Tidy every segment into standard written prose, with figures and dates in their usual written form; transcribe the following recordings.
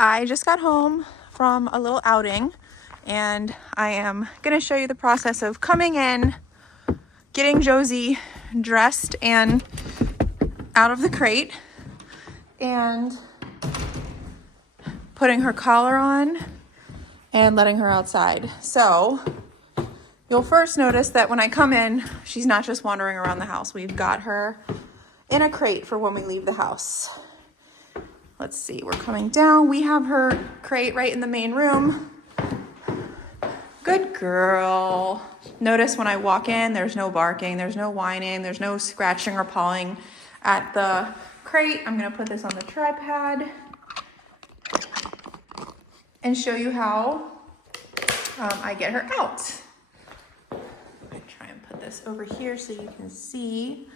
I just got home from a little outing and I am gonna show you the process of coming in, getting Josie dressed and out of the crate, and putting her collar on and letting her outside. So you'll first notice that when I come in, she's not just wandering around the house. We've got her in a crate for when we leave the house. Let's see, we're coming down. We have her crate right in the main room. Good girl. Notice when I walk in, there's no barking, there's no whining, there's no scratching or pawing at the crate. I'm gonna put this on the tripod and show you how I get her out. I'm gonna try and put this over here so you can see.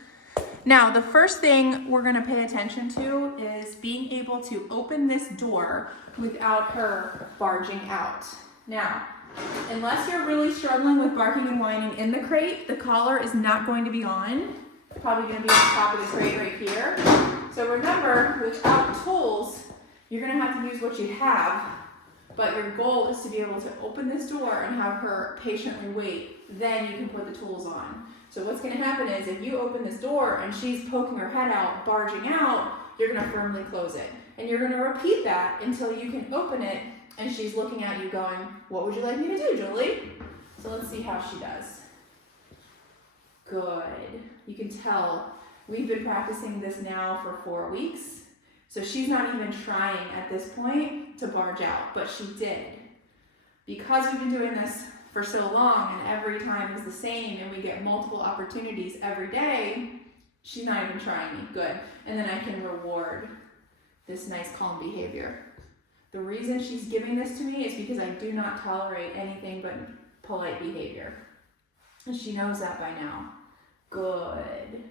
Now, the first thing we're gonna pay attention to is being able to open this door without her barging out. Now, unless you're really struggling with barking and whining in the crate, the collar is not going to be on. It's probably gonna be on top of the crate right here. So remember, without tools, you're gonna have to use what you have, but your goal is to be able to open this door and have her patiently wait. Then you can put the tools on. So what's gonna happen is if you open this door and she's poking her head out, barging out, you're gonna firmly close it. And you're gonna repeat that until you can open it and she's looking at you going, "What would you like me to do, Julie?" So let's see how she does. Good. You can tell we've been practicing this now for 4 weeks. So she's not even trying at this point to barge out, but she did. Because we've been doing this for so long and every time is the same and we get multiple opportunities every day, she's not even trying me. Good. And then I can reward this nice calm behavior. The reason she's giving this to me is because I do not tolerate anything but polite behavior. And she knows that by now. Good.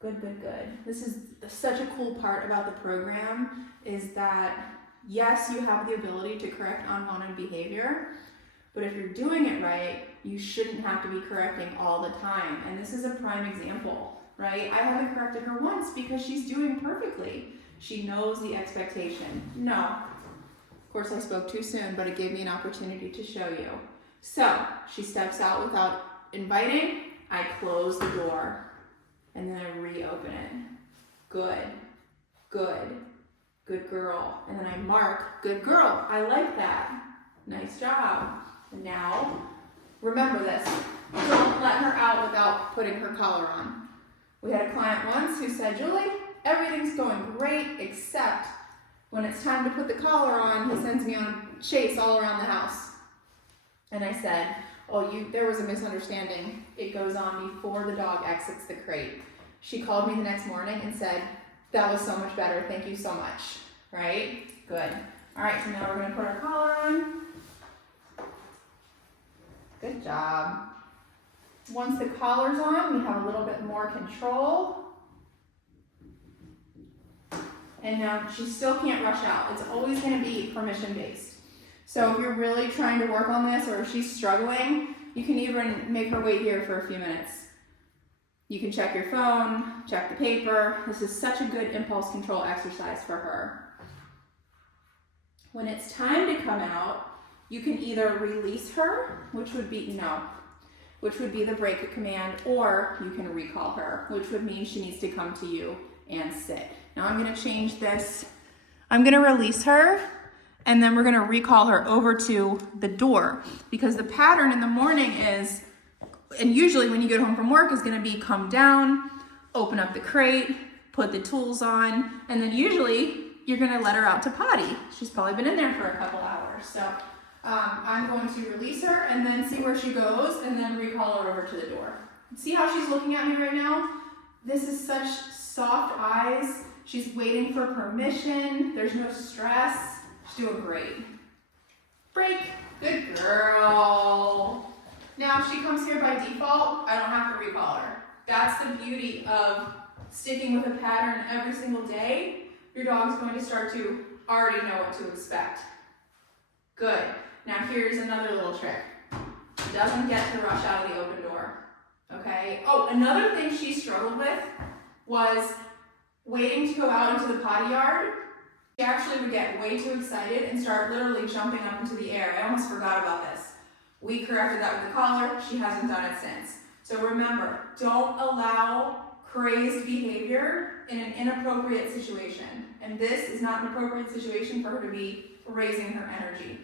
Good, good, good. This is such a cool part about the program is that, yes, you have the ability to correct unwanted behavior, but if you're doing it right, you shouldn't have to be correcting all the time. And this is a prime example, right? I haven't corrected her once because she's doing perfectly. She knows the expectation. No. Of course, I spoke too soon, but it gave me an opportunity to show you. So she steps out without inviting. I close the door and then I reopen it. Good, good, good girl. And then I mark, good girl. I like that. Nice job. And now, remember this. Don't let her out without putting her collar on. We had a client once who said, "Julie, everything's going great except when it's time to put the collar on, he sends me on a chase all around the house." And I said, "Oh, there was a misunderstanding. It goes on before the dog exits the crate." She called me the next morning and said, "That was so much better. Thank you so much." Right? Good. All right, so now we're going to put our collar on. Good job. Once the collar's on, we have a little bit more control. And now she still can't rush out. It's always going to be permission-based. So if you're really trying to work on this or if she's struggling, you can even make her wait here for a few minutes. You can check your phone, check the paper. This is such a good impulse control exercise for her. When it's time to come out, you can either release her, which would be the break command, or you can recall her, which would mean she needs to come to you and sit. Now I'm gonna change this. I'm gonna release her, and then we're gonna recall her over to the door, because the pattern in the morning is, and usually when you get home from work, is gonna be come down, open up the crate, put the tools on, and then usually you're gonna let her out to potty. She's probably been in there for a couple hours. So I'm going to release her and then see where she goes and then recall her over to the door. See how she's looking at me right now? This is such soft eyes. She's waiting for permission. There's no stress. She's doing great. Break. Good girl. Now if she comes here by default, I don't have to recall her. That's the beauty of sticking with a pattern every single day. Your dog's going to start to already know what to expect. Good. Now here's another little trick. She doesn't get to rush out of the open door. Okay? Oh, another thing she struggled with was waiting to go out into the potty yard She actually would get way too excited and start literally jumping up into the air. I almost forgot about this. We corrected that with the collar. She hasn't done it since. So remember, don't allow crazed behavior in an inappropriate situation. And this is not an appropriate situation for her to be raising her energy.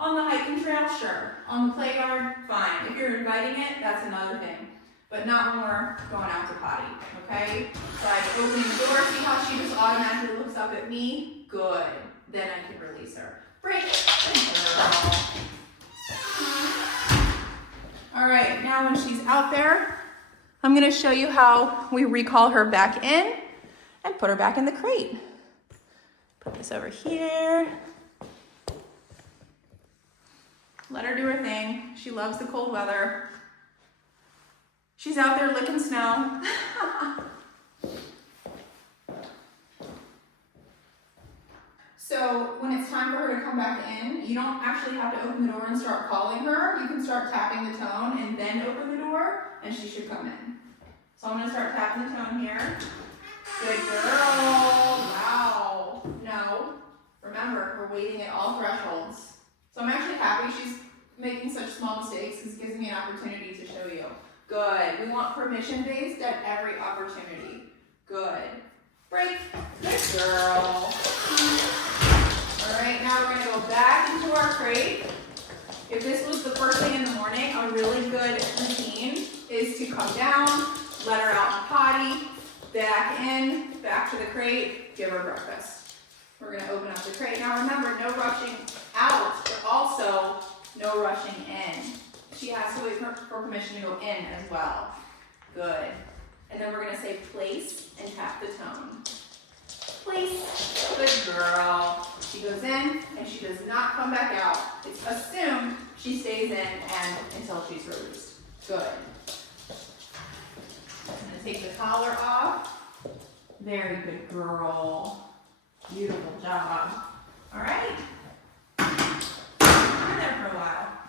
On the hiking trail, sure. On the playground, fine. If you're inviting it, that's another thing. But not when we're going out to potty, okay? So I'm opening the door, see how she just automatically looks up at me? Good. Then I can release her. Break. Good girl. All right, now when she's out there, I'm gonna show you how we recall her back in and put her back in the crate. Put this over here. Let her do her thing. She loves the cold weather. She's out there licking snow. So when it's time for her to come back in, you don't actually have to open the door and start calling her. You can start tapping the tone and then open the door, and she should come in. So I'm gonna start tapping the tone here. Good girl, wow. No, remember, we're waiting at all thresholds. So I'm actually happy she's making such small mistakes because it gives me an opportunity to show you. Good, we want permission-based at every opportunity. Good. Break, good girl. All right, now we're gonna go back into our crate. If this was the first thing in the morning, a really good routine is to come down, let her out in potty, back in, back to the crate, give her breakfast. We're gonna open up the crate. Now remember, no rushing out, but also no rushing in. She has to wait for permission to go in as well. Good. And then we're gonna say place and tap the tone. Place, good girl. She goes in and she does not come back out. It's assumed she stays in and until she's released. Good. I'm gonna take the collar off. Very good girl. Beautiful job. All right. You're there for a while.